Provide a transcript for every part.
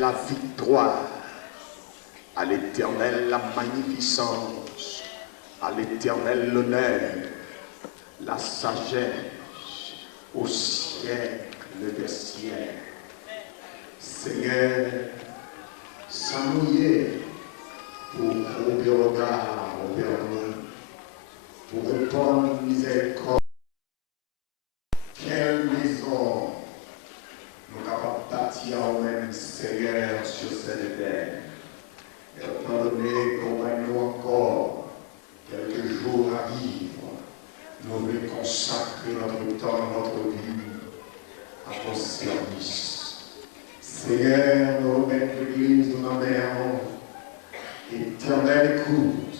la victoire, à l'Éternel la magnificence, à l'Éternel l'honneur, la sagesse au siècle des siècles. Seigneur, s'amouiller pour ouvrir le regard envers nous, pour répondre miséricorde. Quelle maison nous avons bâti en même, Seigneur, sur cette terre. Et étant donné qu'on va nous encore quelques jours à vivre, nous voulons consacrer notre temps, notre vie à ton service. Seigneur, nous remettons l'Église dans nos mains. Éternel écoute,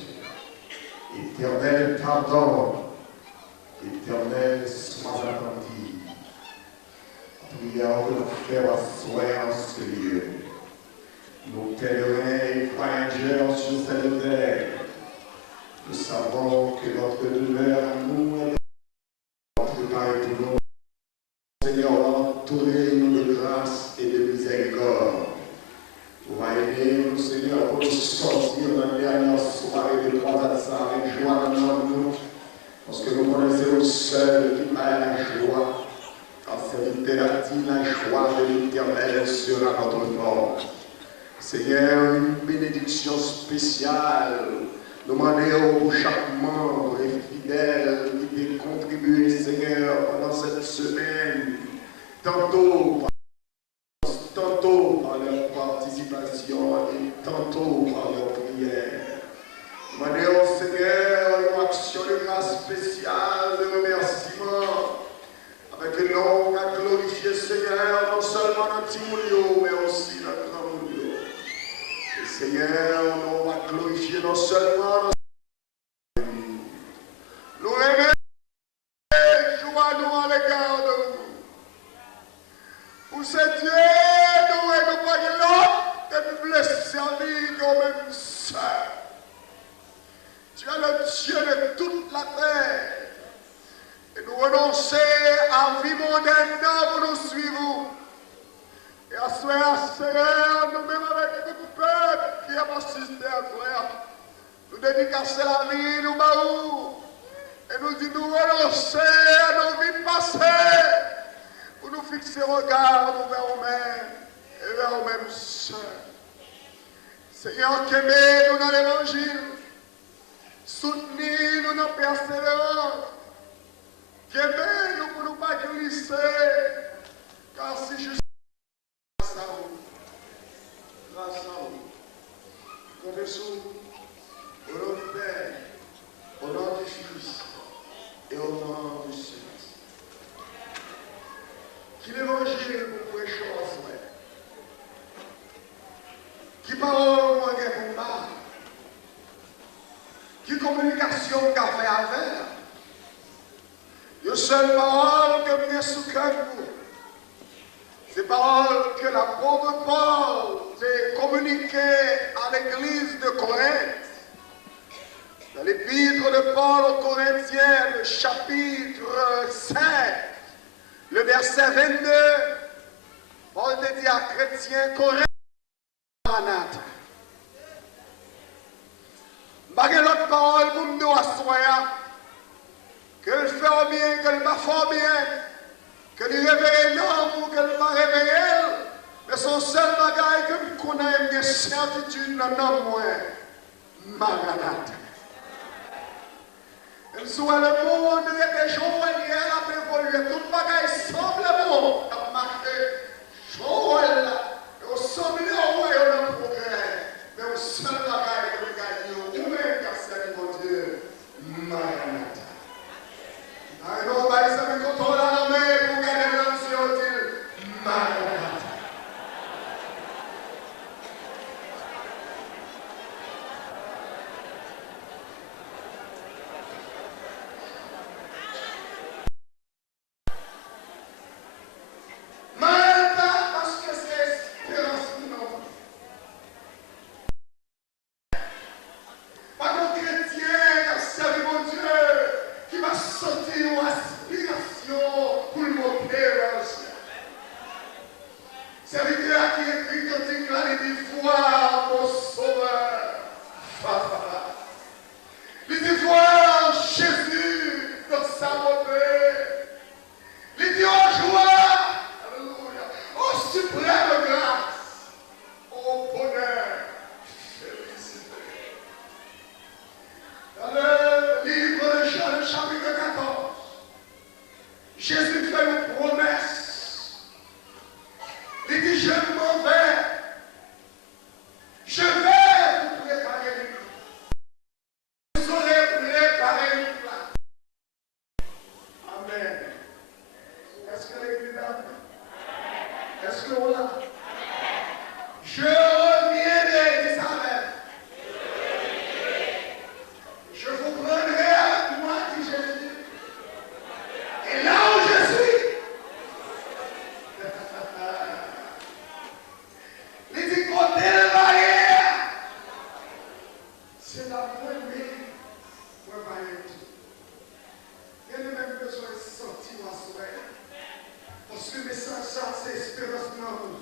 éternel pardon, éternel sois attentif. Prions de nous faire asseoir en ce lieu. Nos pèlerins et voyageurs sur cette terre, nous savons que notre demeure à nous est notre Père pour nous. Seigneur, entourez-nous de grâce et de miséricorde. Pour aider nous, Seigneur, pour nous sortir dans la dernière soirée de trois ans avec joie dans nous, parce que nous connaissons le seul qui m'a la joie. Car c'est littéralement la joie de l'Éternel sera notre force. Seigneur, une bénédiction spéciale. Demandez pour chaque membre et fidèle qui peut contribuer, Seigneur, pendant cette semaine. Tantôt par leur participation et tantôt par leur prière. Demandez au Seigneur une action de grâce spéciale, de remerciement, avec un nom à glorifier, Seigneur, non seulement dans Timoulio, mais aussi dans Grand-Moulio. Et Seigneur, nous va glorifier non seulement dans nous remercions, joie-nous à l'égard de vous. Pour ce Dieu, nous et nous voyons l'autre, et nous voulons servir comme même sœur. Tu es le Dieu de toute la terre. Et nous renoncer à vie mondaine pour nous suivre. Et à ce Seigneur, nous-mêmes avec tout le peuple qui a assisté à toi, nous dédicacer la vie, nous baou. Et nous disons, nous renoncer à nos vies passées. Pour nous fixer le regard vers nous-mêmes et vers nous-mêmes seuls. Seigneur, qu'aimez-nous dans l'évangile. Soutenez-nous dans la persévérance. Qu'aimez-nous pour nous pas glisser. Car si je suis grâce à vous, confessons au nom du Père, au nom du Fils et au nom du Saint. Qui l'évangile pour prêcher en soi. Qui parole moi qui combat. Qui communication qu'a fait avec. Une seule parole que vient sous cœur nous. C'est parole que l'apôtre Paul a communiquée à l'église de Corinthe. Dans l'épître de Paul aux Corinthiens, le chapitre 5. Le verset 22, Paul te dit à chrétien Corinth, malgré l'autre parole pour nous asseoir, que le fait bien, que le pas fort bien, que le réveille l'homme ou que le pas réveille, mais son seul bagage que nous connaissons une certitude dans notre moins, Maranatha. Et soit le monde est des jours et il a évolué, tout le bagage semble bon, a marché, Joël, et au semblé au royaume de progrès, mais au seul bagage que nous gagnons, où est car c'est mon Dieu, Maranatha. Alors, bah, il s'est mis contre la main pour gagner l'ancien, Maranatha. Est-ce que on l'a? Je reviendrai, dit sa mère. Je vous prendrai avec moi, dit Jésus. Et là où je suis, il dit côté de barrière, c'est la première barrière. Il y a même besoin de sortir à soi. Parce que le message, ça, c'est espérance dans nous.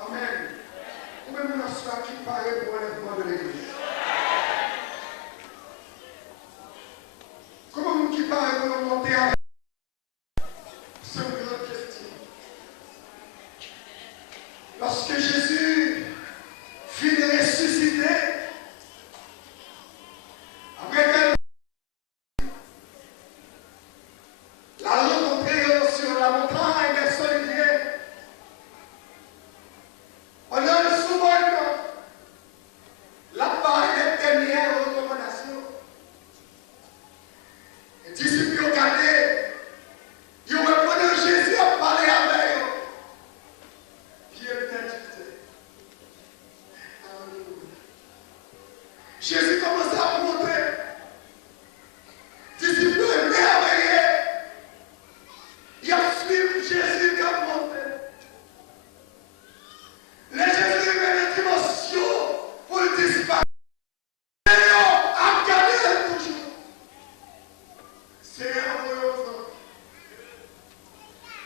Amen. Comment nous sommes qui paraît pour l'enlèvement de l'église? Comment nous qui paraît pour nous monter avec? C'est une grande question. Lorsque Jésus fut ressuscité, après qu'elle l'a rencontré sur la montagne des Oliviers, on a le souverain, là-bas, les dernières recommandations. Les disciples ont regardé, ils ont répondu Jésus a parlé avec eux. Qui est l'identité. Jésus commençait à montrer. Les disciples sont merveilleux. Ils ont suivi Jésus qui a monté. Les Jésus met des dimensions pour le disparaître. Et on a gagné toujours. C'est un peu autre.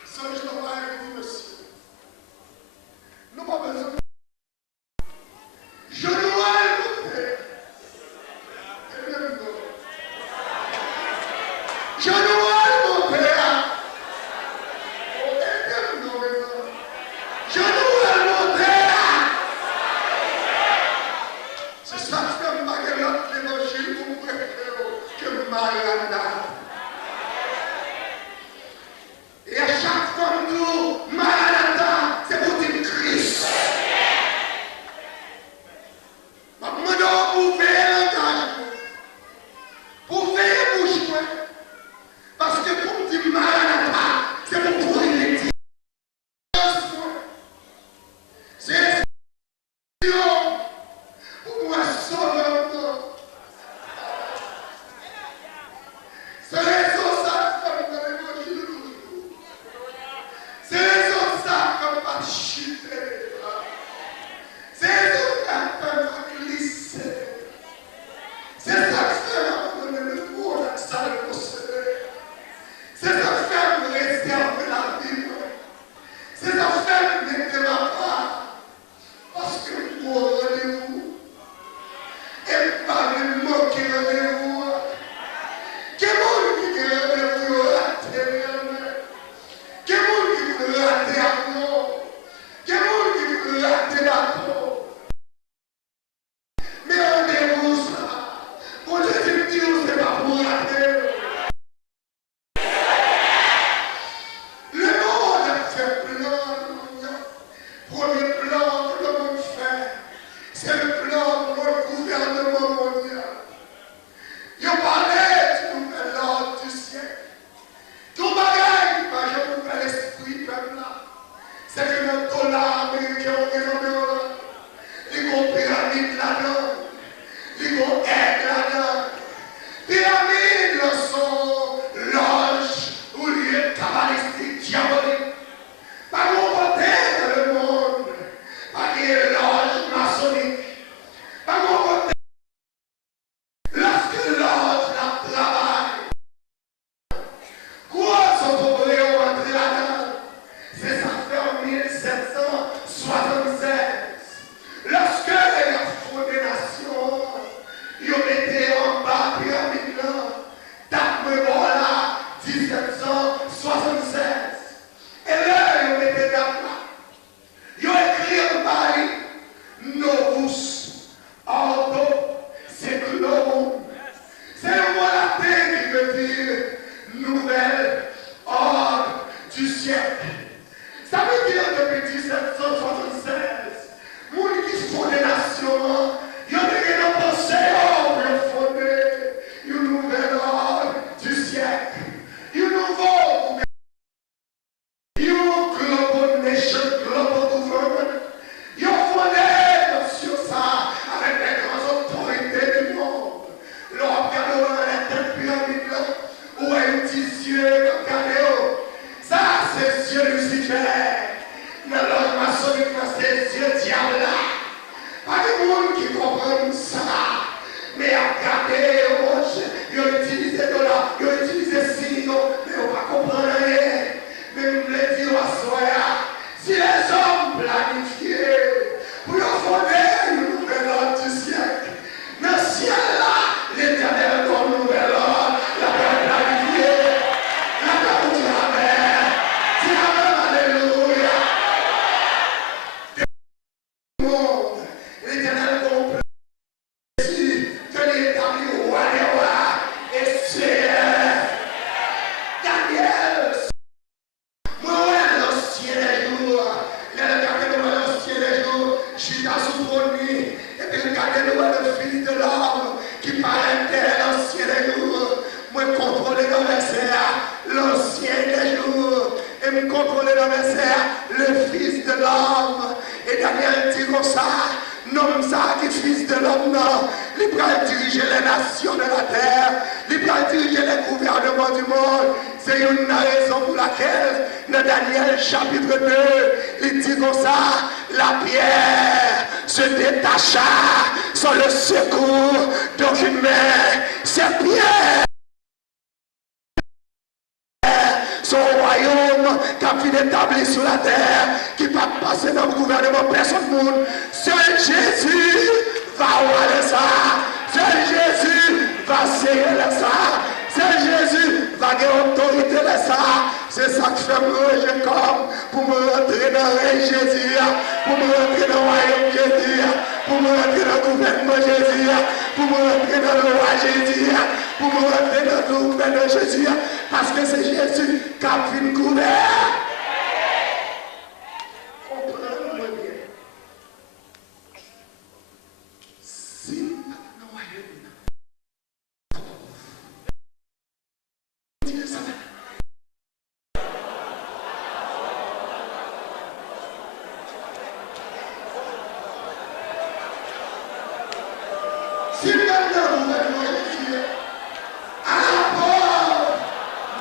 Ça, je ne vais pas avec vous, monsieur. Nous n'avons pas besoin. Je dois écouter. Je dois mon père. Je dois mon père. C'est ça que fait Maguelotte l'évangile pour vous que Mariana. Et à chaque fois que nous, Maranatha, c'est pour dire Christ. Maintenant, vous veillez l'engagement. Vous veillez bouche. Parce que pour dire Maranatha, c'est pour pourrir les dieux. C'est pour moi sauver encore. C'est raison ça comme dans l'évangile. C'est raison ça comme pas chuter. C'est raison ça comme pas glisser. C'est ça que fait abandonner le pour la salle de posséder. C'est ça que fait me réserver la vie. C'est ça que fait me mettre ma part. Parce que pour rendez-vous, et pas le mot qui rendez-vous. Quel monde qui rendez-vous rater? Quel monde qui veut rater à vous? Quel monde qui veut rater la peau? Mais rendez-vous ça. Mon Dieu, tu me dis, c'est pas pour rater. Le monde a fait plan. Premier plan que le monde fait, c'est le plan pour le gouvernement mondial. Ils ont parlé du nouvel ordre du siècle. Tout bagaille, je vous fais l'esprit peuple là. C'est que le dollar américain au gouvernement, ils ont pyramide là-dedans, ils ont aide là-dedans. Pyramide, le son, loge, ou lieu cabalistique, diabolique. Pas mon côté dans le monde, pas des loges maçonniques. Pas mon côté. Lorsque l'ordre la travaille, quoi sont ouvriers au entrer là-dedans? C'est ça fait en 1776. Lorsque les Afro des Nations, ils ont été en bas pyramide là, tape me voilà, 1776. Et là, ils ont été là. Ils ont écrit en Paris, Novus, Ordo, Seclorum. C'est le mot latin qui veut dire nouvelle ordre du siècle. Ça veut dire depuis 1776, mon qui font des nations, ils ont des pensées pour fonder une nouvelle ordre du siècle. Une nouvelle, une global nation. va diriger les nations de la terre, il va diriger les gouvernements du monde. C'est une raison pour laquelle, dans Daniel chapitre 2, il dit comme ça, la pierre se détacha sans le secours d'aucune main. Cette pierre, son royaume qui a été établi sur la terre, qui va passer dans le gouvernement, personne ne monde. Seul Jésus va voir ça. Seul Jésus va serrer ça. Seul Jésus va avoir autorité de ça. C'est ça que je fais me comme pour me rentrer dans le règne Jésus, pour me rentrer dans le royaume Jésus, pour me rentrer dans le gouvernement Jésus, pour me rentrer dans le roi Jésus, pour me rentrer dans le gouvernement Jésus, parce que c'est Jésus qui a fait une couvert. Comprenez-moi bien. Si nous voyons si nous avons un gouvernement Jésus, à la mort,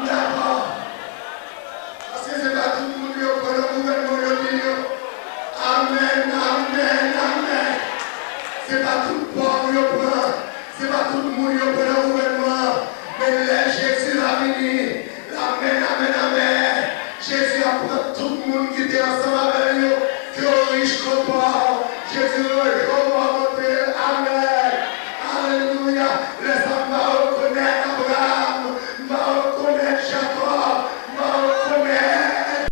d'abord. Parce que c'est pas tout le monde qui prend le gouvernement Jésus. Amen, amen, amen. C'est pas tout le monde qui prend. C'est pas tout le monde qui prend le gouvernement. Mais là, Jésus a venu. Amen, amen, amen. Jésus a pris tout le monde qui était ensemble avec nous. Qui est riche comme pauvre. Jésus a remonté. Amen. Alléluia. Les hommes vont reconnaître Abraham, vont reconnaître Jacob, vont reconnaître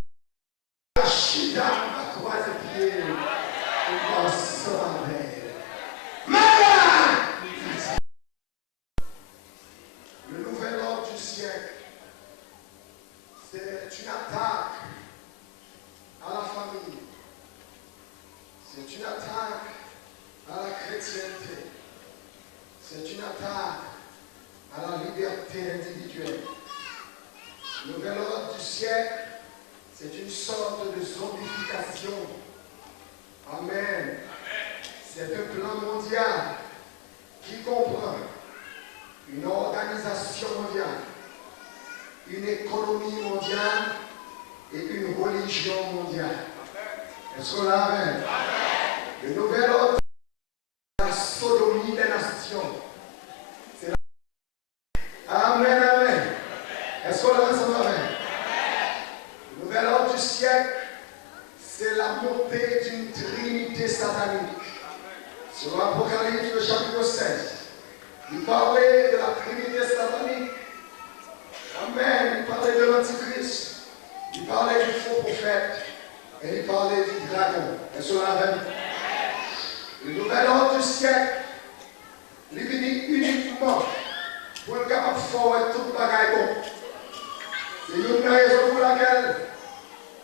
Chida, va croiser pied, on va sauver. Le nouvel ordre du siècle, c'est une attaque à la famille, c'est une attaque à la chrétienté. C'est une attaque à la liberté individuelle. Le nouvel ordre du siècle, c'est une sorte de zombification. Amen. C'est un plan mondial qui comprend une organisation mondiale, une économie mondiale et une religion mondiale. Est-ce qu'on l'a? Amen. Le nouvel ordre, la sodomie des nations. C'est la... Amen, amen. Est-ce qu'on l'a ensemble? Amen. Le nouvel ordre du siècle, c'est la montée d'une trinité satanique. Sur l'Apocalypse, le chapitre 16, il parlait de la trinité satanique. Amen. Il parlait de l'Antichrist. Il parlait du faux prophète. Et il parlait du dragon. Est-ce qu'on l'a? Amen. Le nouvel ordre du siècle, il est venu uniquement pour le capable de faire tout le bagaille bon. C'est une raison pour laquelle,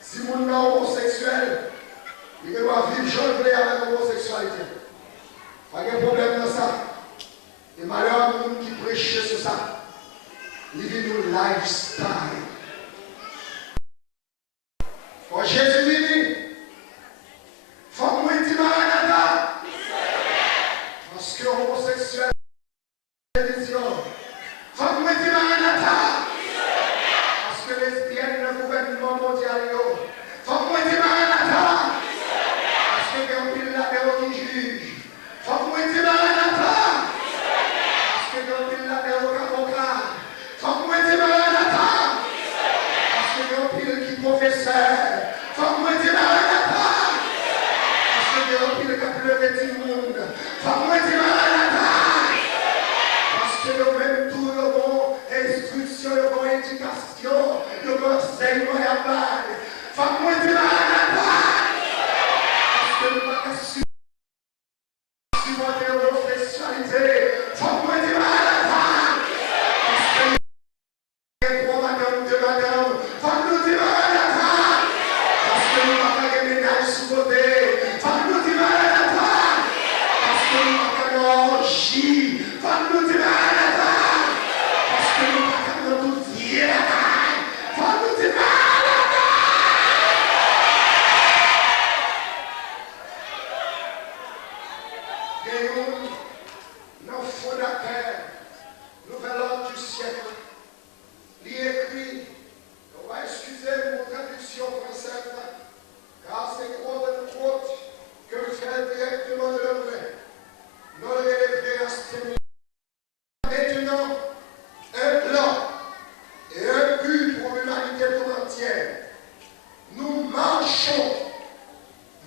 si mon nom homosexuel, il doit vivre jonglé avec l'homosexualité. Pas de problème dans ça. Et malheur à nous qui prêchent sur ça. Living your lifestyle. Quand Jésus venu, faut que moi dire Maranatha. Parce que l'homosexuel est une vision. Faut que moi dire Maranatha. Parce que lesbiennes le gouvernement mondial. Faut que moi dire Maranatha. Parce que les gens qui jugent. Faut que moi dire Maranatha. Parce que les gens qui avocats. Faut que moi dire Maranatha. Parce que les gens qui professeurs. Faut que moi dire Maranatha. Parce que les gens qui levé du monde. Faut que moi dire Maranatha. Parce que le même tout le bon instruction, le bon éducation, le bon enseignement et la balle. Faut que moi dire Maranatha. Parce que nous n'avons pas supporter l'homosexualité. Faut que moi dire Maranatha. Parce que pour madame de madame, faut que nous dire Maranatha. Parce que nous n'avons pas de ménage sous côté. Faut que nous dire Maranatha. Parce que nous n'avons pas d'orgie. Faut que nous dire Maranatha. Parce que nous n'avons pas de toute vie. Faut que nous dire Maranatha. Et nous, nos marchons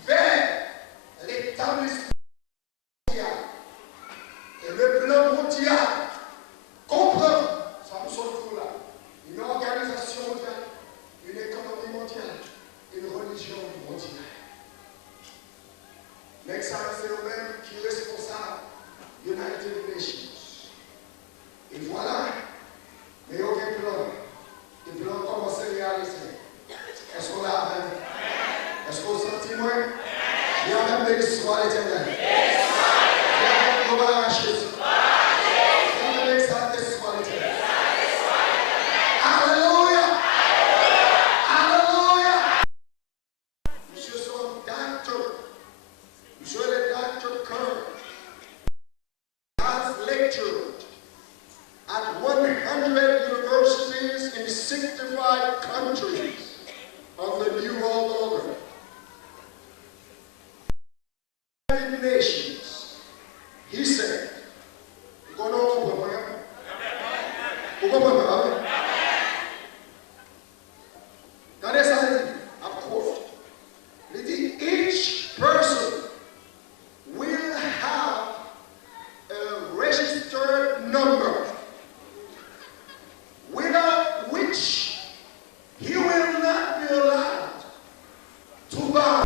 vers l'établissement mondial. Et le plan mondial comprend, ça nous sommes tous là, une organisation mondiale, une économie mondiale, une religion mondiale. Mais ça, c'est le même qui est responsable United Nations. Et voilà, mais aucun plan. Le plan commence à réaliser. Est-ce qu'on l'a même? Est-ce qu'on sentit moins? Il y a même l'histoire éternelle. Il y a même l'arracher. Il y a même ça, l'histoire éternelle. Alléluia! Alléluia! Monsieur son docteur, monsieur le docteur Kerr, has lectured at 100 universities in 65 countries of the New World Order. United Nations, he said, each person will have a registered number without which he will not be allowed to buy.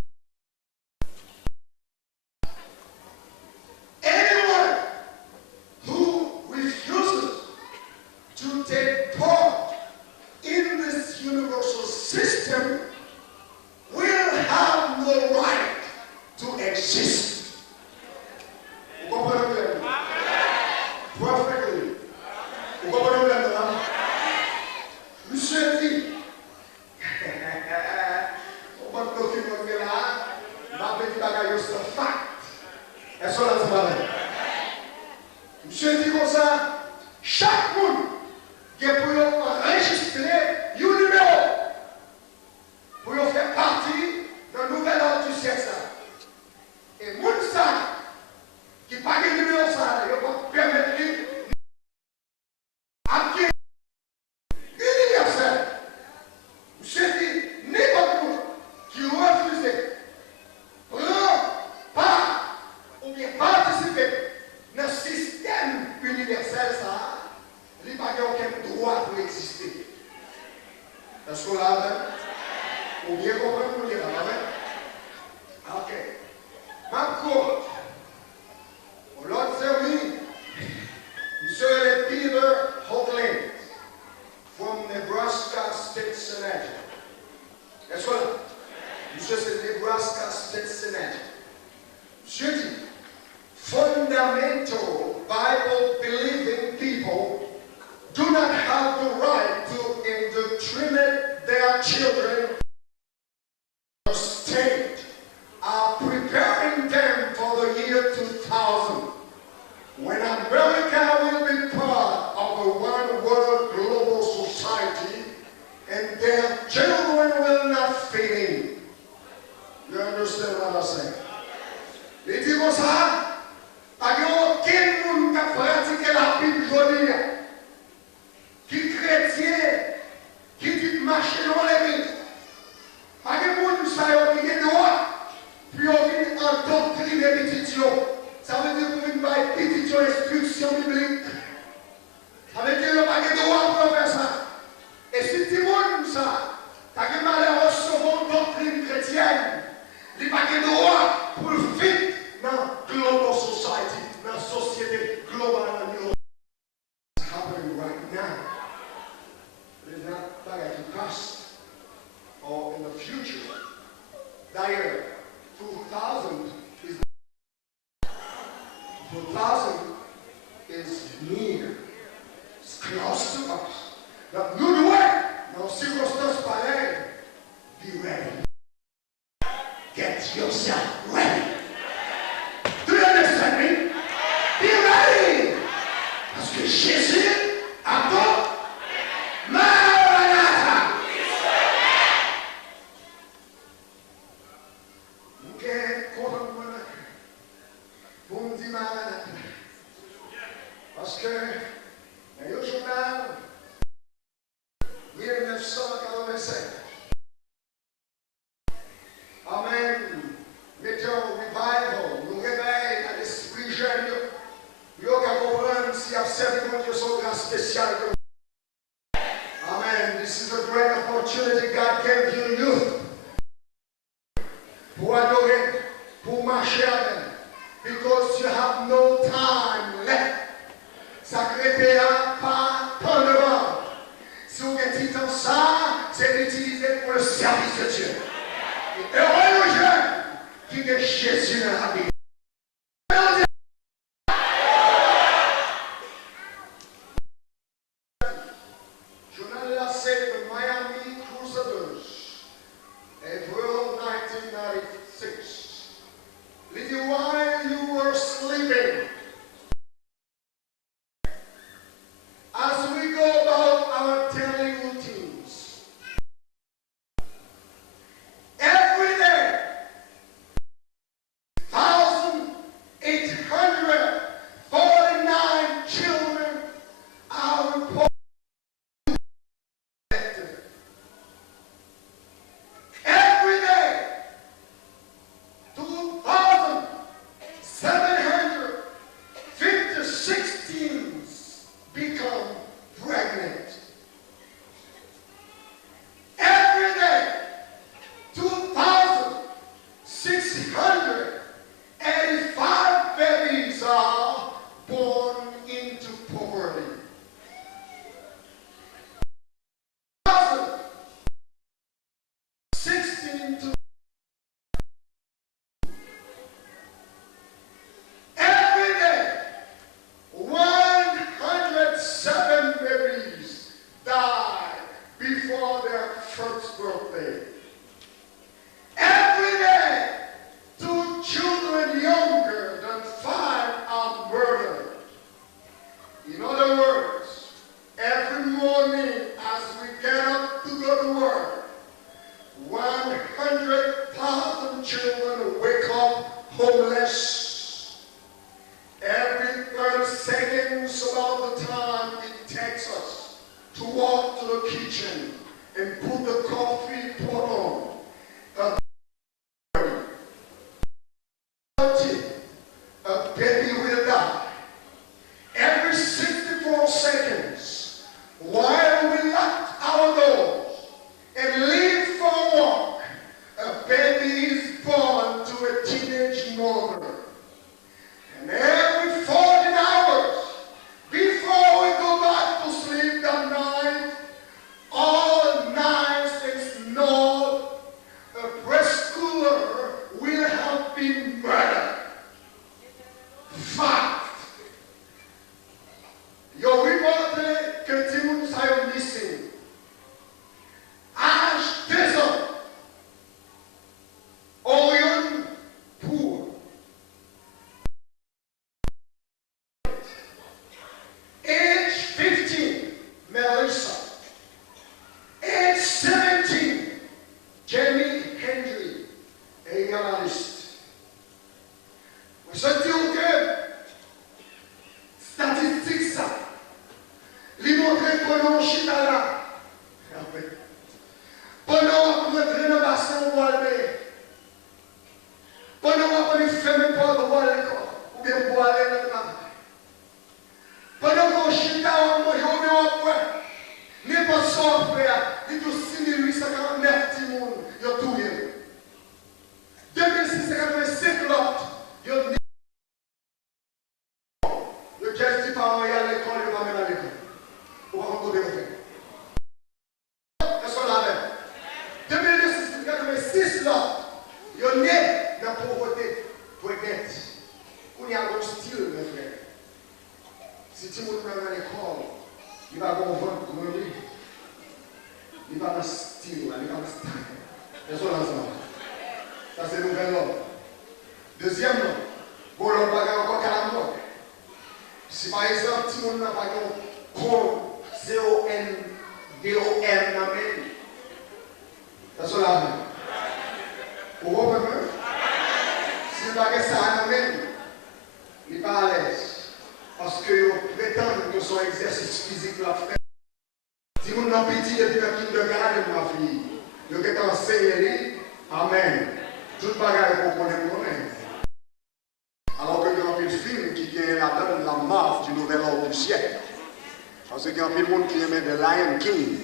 Anyone who refuses to take part in this universal system will have no right to exist. Vous comprenez bien? Perfectly. Vous comprenez bien? Monsieur dit, on va te documenter là, ma petite bagaille sur le fact. Est-ce qu'on a ce matin? Monsieur dit comme ça, chaque monde qui est pour enregistrer un numéro pour faire partie d'un nouvel ordre du siècle. Et moun ça, qui pas de numéro ça, il va permettre d'acquérir universel. Monsieur dit, n'importe où qui refuse prendre part ou bien participer dans le système universel, ça, il n'a pas aucun droit pour exister. Est-ce qu'on l'a même? Ou bien comprendre pour lire là, ok. Marco, on l'a servi, Monsieur Peter Hoagland from Nebraska State Senator. Est-ce que Monsieur, c'est Nebraska State Senator. Monsieur dit, fundamental Bible-believing people do not have the right to indoctrinate their children. The state are preparing them for the year 2000, when America will be part of a one-world global society, and their children will not fit in. You understand what I'm saying? Il dit comme ça, pas aucun monde qui a pratiqué la Bible aujourd'hui, qui chrétien, qui dit marcher dans l'église. Pas de monde qui a droit, puis on vient endoctriner les petits. Ça veut dire qu'on vient par petite instruction biblique. Ça veut dire qu'on n'a pas de droit pour faire ça. Et si tu vois ça, tu as de malheur recevoir une doctrine chrétienne. Il n'y a pas de droit pour le fit dans la global society, dans la société globale. It's happening right now. It is not back in the past or in the future. That year, 2000 is 2000 is near. It's close to us. Now, nous devons, dans circonstances pareilles, be ready. Get yourself ready. Do you understand me? Be ready. Parce que Jésus attend. Maranatha. Ok, comprends-moi. Vous me dites Maranatha. Parce que, dans le journal, 1985, pour adorer, pour marcher avec. Because you have no time left. Sacré pas tant devant. Si vous avez dit ça, c'est utilisé pour le service de Dieu. Et heureux les jeunes qui ont Jésus dans la vie. Journal Lassé de Miami Crusaders, April 1996. Little while you were sleeping. As we go about our daily routines, every day, 1,849 children are reported. Every day, 2,756 teens become pregnant. Every day, 2,685 babies are born into poverty. 16 to every day, 107 babies die before their first birthday. Every day, 2 children younger than 5 are murdered. In other words, every morning as we get up to go to work, 100,000 children wake up homeless. Every 30 seconds about the time it takes us to walk to the kitchen and put the coffee pot on. A baby will die. Every 64 seconds, while we lock our doors and leave for a walk, a baby is born to a teenage mother. And every 14 hours, before we go back to sleep that night, all nights ignored, a preschooler will have been murdered. Fact. Yo reporté que Timoun Sayon missing. Âge 2 ans. Orion Poor. Age 15, Melissa. Age 17, Jamie Hendry, a analyst. Je dis que statistique ça. Li montre pendant chita là. Pendant qu'on rentre dans le bassin on va aller. Pendant qu'on fait même pas de voir l'école ou bien pour aller dans le travail. Pendant qu'on chita on mange on vient après. N'est pas ça frère, il tout 6849 petits monde, yo tout rien. 2655 l'autre, yo le geste du parent est à l'école, il va même à l'école. On va encore développer. Est-ce qu'on l'a même? 2656 là, il est né dans la pauvreté pour être. On y a un style, mes frères. Si tu montes dans l'école, il va avoir un ventre comme lui. Il va dans le style, il va dans le style. Est-ce qu'on l'a ensemble? Ça, c'est le nouvel homme. Deuxième nom, bon, l'homme va encore calamment. Si par exemple, si on n'a pas de C-O-N-D-O-M, c'est ça là. Vous comprenez? Si vous n'avez pas ça, il n'est pas à l'aise. Parce que vous prétendez que son exercice physique l'a fait. Si vous n'avez pas petit depuis le kindergarten, ma fille, vous êtes enseigné, amen. Tout bagaille pour connaître moi-même. Alors que il y a un film qui est là-dedans la marque du nouvel ordre du siècle. Parce qu'il y a un film qui aimait The Lion King.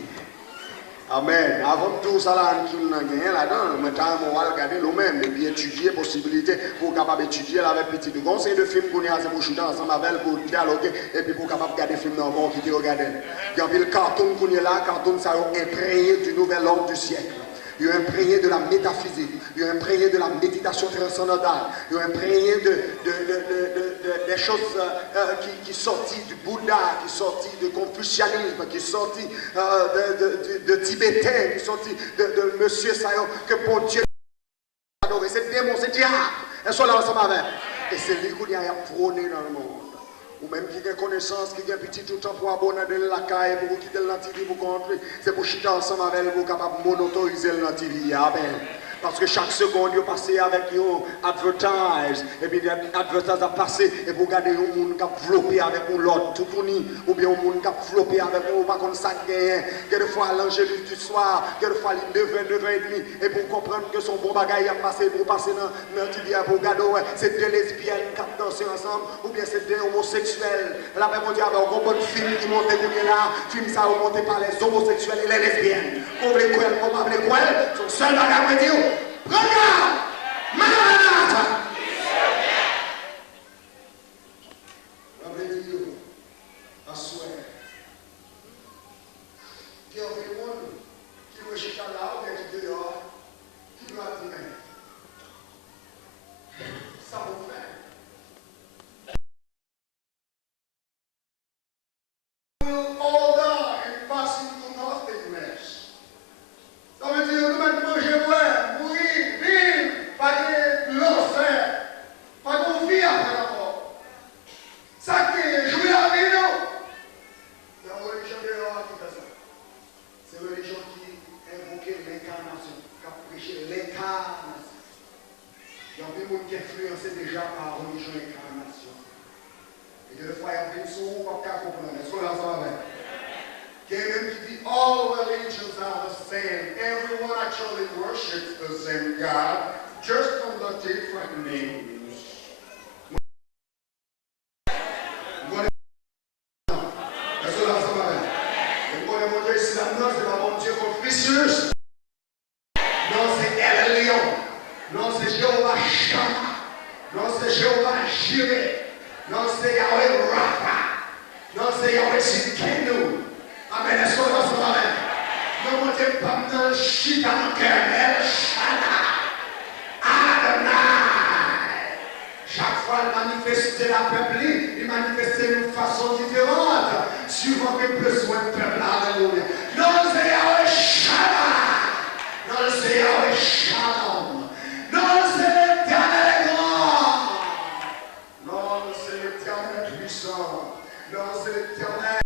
Amen. Avant tout ça, là, là-dedans, maintenant, on va regarder nous-mêmes et puis étudier possibilité pour capable étudier avec petit de conseil de film qu'on a, c'est pour chuter ensemble avec pour dialoguer et puis pour capable regarder film dans le monde qui te regarde. Il y a le carton qu'on est là, carton ça a imprégné du nouvel ordre du siècle. Il est imprégné de la métaphysique, il est imprégné de la méditation transcendantale, il est imprégné des choses qui sortent du Bouddha, qui sortent du confucianisme, qui sortent de tibétain, qui sortent de monsieur Sayo, que pour Dieu adoré. C'est démon, c'est diable. Elles sont là ensemble avec. Et c'est lui qui a prôné dans le monde. Ou même qui a connaissance, qui a un petit tout le temps pour abonner la caille, pour quitter le TV, pour construire, c'est pour chiter ensemble avec elle, pour capable de monotoriser le TV. Amen. Parce que chaque seconde, vous passez avec un advertise, et puis l'advertise a passé, et vous regardez un monde qui a floppé avec un lot, tout tourné, ou bien un monde qui a floppé avec un pas comme ça gagne, quelquefois à l'angélus du soir, quelquefois à 9h, 9h30, et pour comprendre que son bon bagage a passé, pour passer dans le TV, pour regarder, c'est deux lesbiennes qui ont dansé ensemble, ou bien c'est deux homosexuels. Là, on dit, on a un bon film qui monte là, film ça a monté par les homosexuels et les lesbiennes. On veut quoi, on va appeler quoi, son seul bagage à dire. Regarde, Maranatha. Dieu, à souhait. Qui a fait le monde, qui doit jeter là, ou bien qui dehors, qui doit attirer. Ça vous fait. Order and passing to nothingness. Ça veut dire que maintenant je vois mourir, vivre, pas de l'enfer, pas de vie après la mort. Ça qui est joué à vie, non? Il y a une religion dehors qui fait ça. C'est une religion qui invoque l'incarnation, qui a prêché l'incarnation. Il y a des gens qui sont influencés déjà par la religion d'incarnation. Et des fois, il y a des gens qui ne peuvent pas comprendre. Est-ce qu'on l'entend avec? All religions are the same. Everyone actually worships the same God, just under different names. Est-ce que là, ça va? Et pour les montrer ici là-dedans, c'est pas mon Dieu Confucius. Non, c'est El Lion. Non, c'est Jéhovah Shammah. Non, c'est Jéhovah Jireh. Non, c'est Yahweh Rapha. Non, c'est Yahweh Tsidkenu. Amen. Est-ce qu'on va se parler? Ne montez pas dans le chita dans le cœur. El Shaddai. Adonai. Chaque fois, il manifestait la peuple, il manifestait d'une façon différente, suivant les besoins du peuple. Alléluia. Non, c'est Yahweh Shaddai. Non, c'est Yahweh Shalom. Non, c'est l'Éternel grand. Non, c'est l'Éternel puissant. Non, c'est l'Éternel.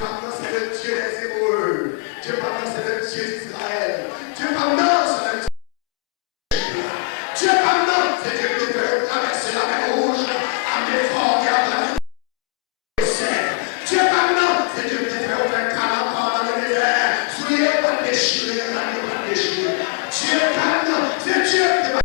Maintenant, c'est le Dieu des Hébreux. Dieu maintenant, c'est le Dieu d'Israël. Dieu maintenant, c'est le Dieu. Dieu maintenant, c'est Dieu qui peut traverser la mer rouge, amener fort et amener Dieu maintenant, c'est Dieu qui fait ouvrir un canal dans le désert. Soyez pas déchirés, n'allez pas déchirés. Dieu maintenant, c'est Dieu qui va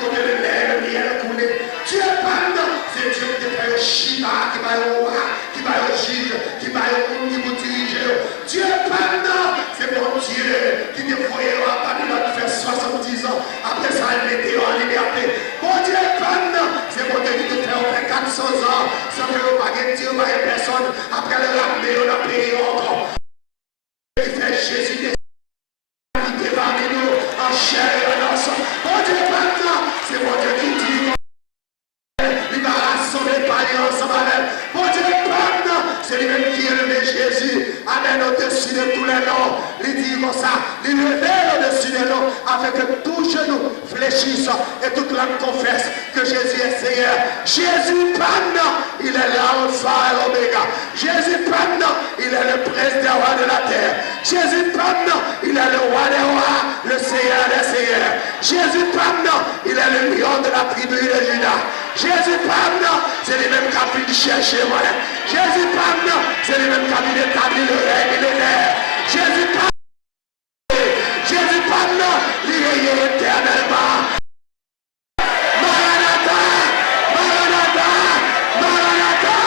comme le lait, le miel coulé. Dieu maintenant, c'est Dieu qui fait le Shiva, qui va au roi, qui va au juge, qui va au monde qui vous dirige. Dieu maintenant, c'est mon Dieu qui te voyait à Babylone faire 70 ans. Après ça, il mettait en liberté. Mon Dieu maintenant, c'est mon Dieu qui te fait 400 ans sans que vous ne paguez Dieu par personne. Après le ramener, on a payé encore. Il fait Jésus descendre parmi nous en chair et en os. Mon Dieu maintenant, c'est mon Dieu qui dit. Il va rassembler par les ensemble avec. Mon Dieu maintenant, c'est lui-même qui est levé Jésus. Amen, au-dessus de tous les noms. Il dit comme ça, il révèle au-dessus des noms, afin que tout genou fléchisse et toute langue confesse que Jésus est Seigneur. Jésus maintenant, il est l'alpha et l'oméga. Jésus maintenant, il est le prince des rois de la terre. Jésus maintenant, il est le roi des rois, le Seigneur des seigneurs. Jésus maintenant, il est le lion de la tribu de Judas. Jésus maintenant, c'est les mêmes qui a pu chercher moi. Jésus maintenant, c'est les mêmes qui a pu établir le règne millénaire. Jésus maintenant, il est éternellement. Maranatha, Maranatha, Maranatha,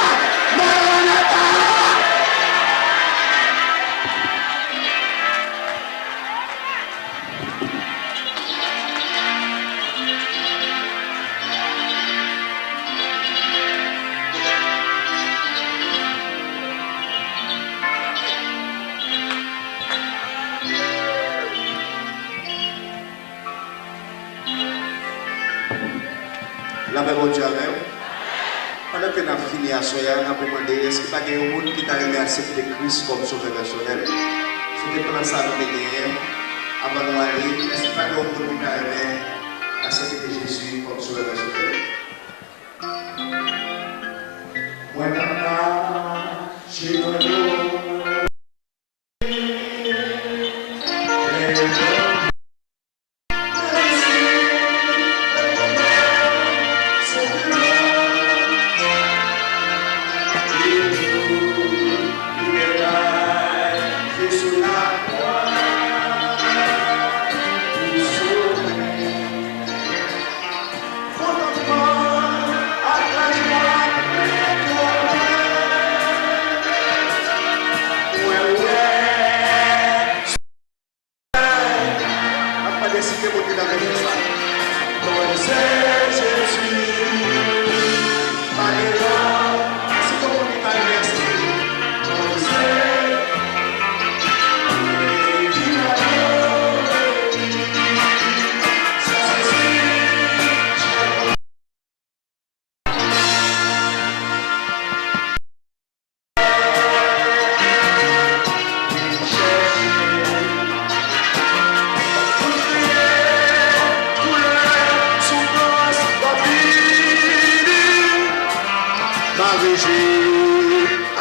Maranatha. La paix de Dieu avec vous. Pendant que nous avons fini à soya, nous avons demandé est-ce qu'il y a un monde qui t'a aimé accepter Christ comme sauveur personnel? C'était pour ça que nous avons gagné. Avant de nous aller, est-ce qu'il y a un monde qui t'a aimé accepter Jésus comme sauveur personnel? Moi, je suis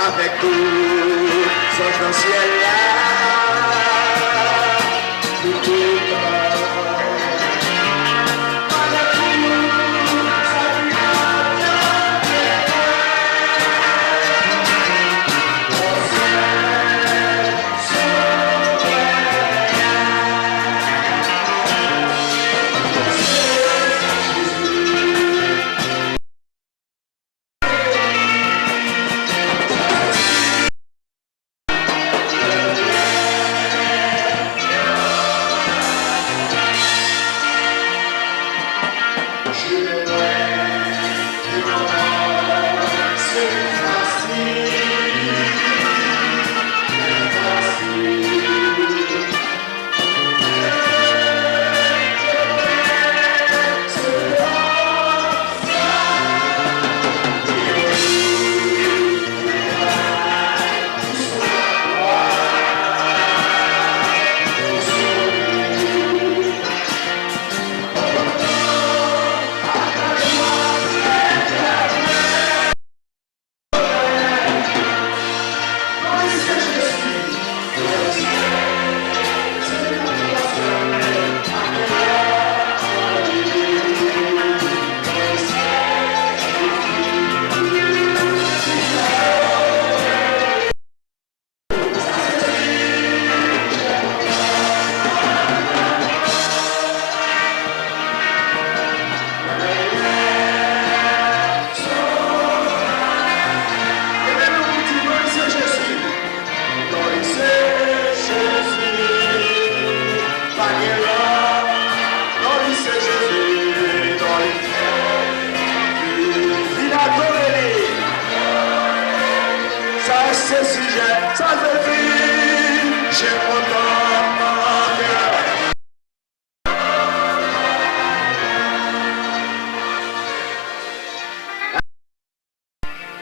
avec tout son ciel là, tout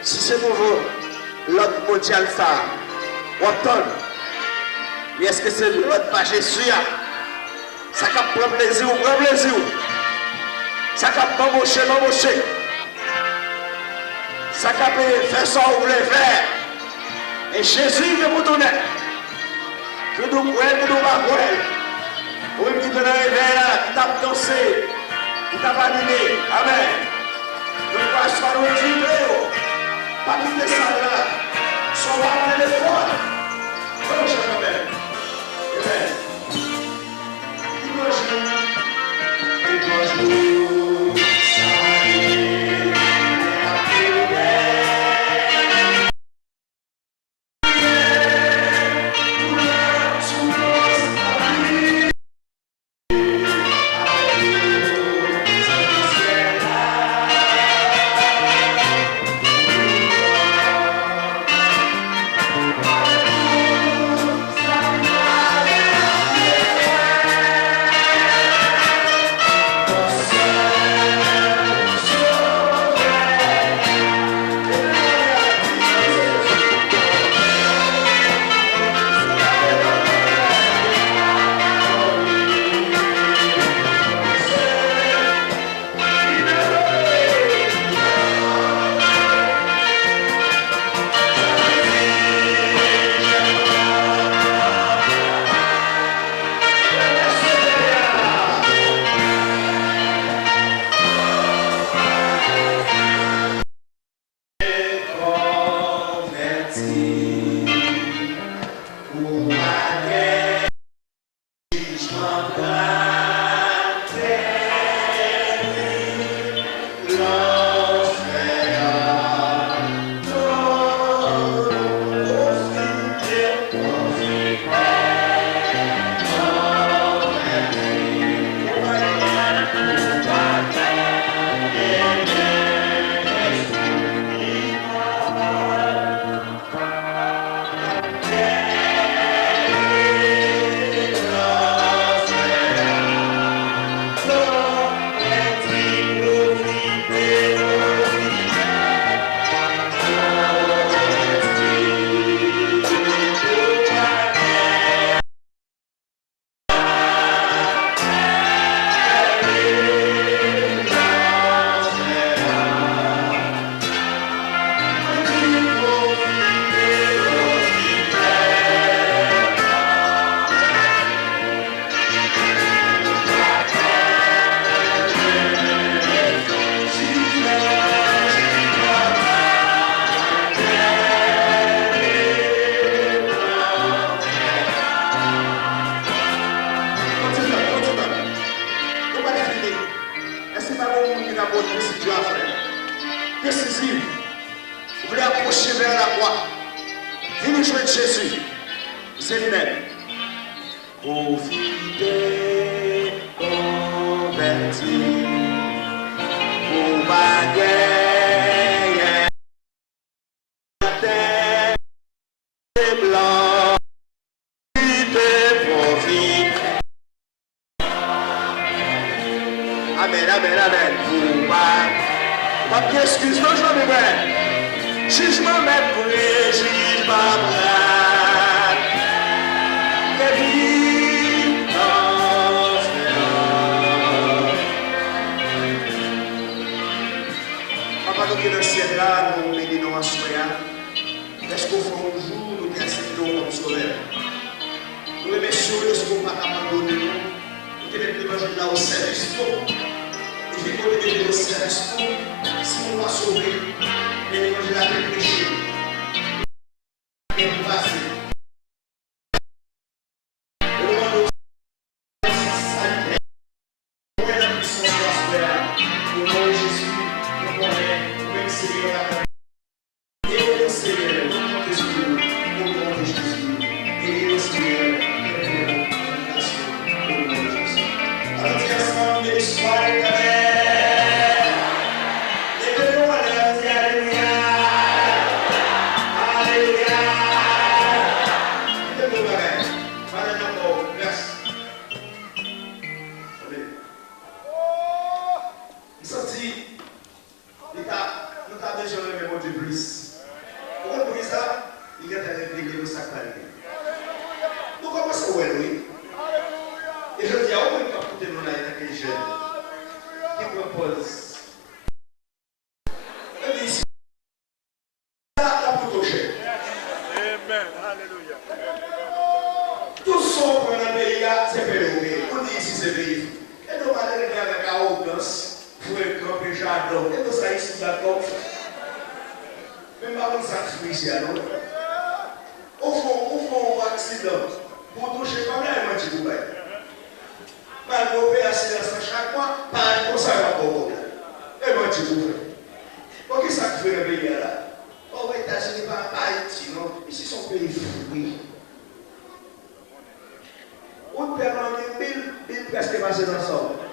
si c'est pour vous, l'autre mondial ça, Watton, est-ce que c'est l'autre pas Jésus? Ça cap prend plaisir, prend plaisir. Ça cap m'embaucher. Ça cap faire ça ou voulez faire. Et Jésus veut vous donner. Que nous pouvons, que nous pas oui, qui te réveille là, qui t'a dansé, qui t'a animé. Amen. Nous ne pouvons pas nous dire. Pas quitter ça là. Soit pas dans les fois. Comment je fais? Amen. Est-ce que pas bon monde qui n'a pas de décision à faire? Décisive. Vous voulez approcher vers la croix. Venez jouer Jésus. C'est lui-même. Profitez, convertis, pour baguer, terre blanc, profite. Amen, amen, amen. Pour baguer. Pas d'excuse, non, je vais. Jugement même prêt, jugement prêt. Papa, nous qui dans le ciel là, nous bénissons en soya. Est-ce qu'au fond du jour, nous acceptons comme sauveur? Nous remercions de ce qu'on n'a pas abandonné. Nous tenons l'évangile là au service pour. Et puis, nous tenons au service pour. Si on va sauver, l'évangile a été prêché. Et nous passons. Presque passé dans le sol.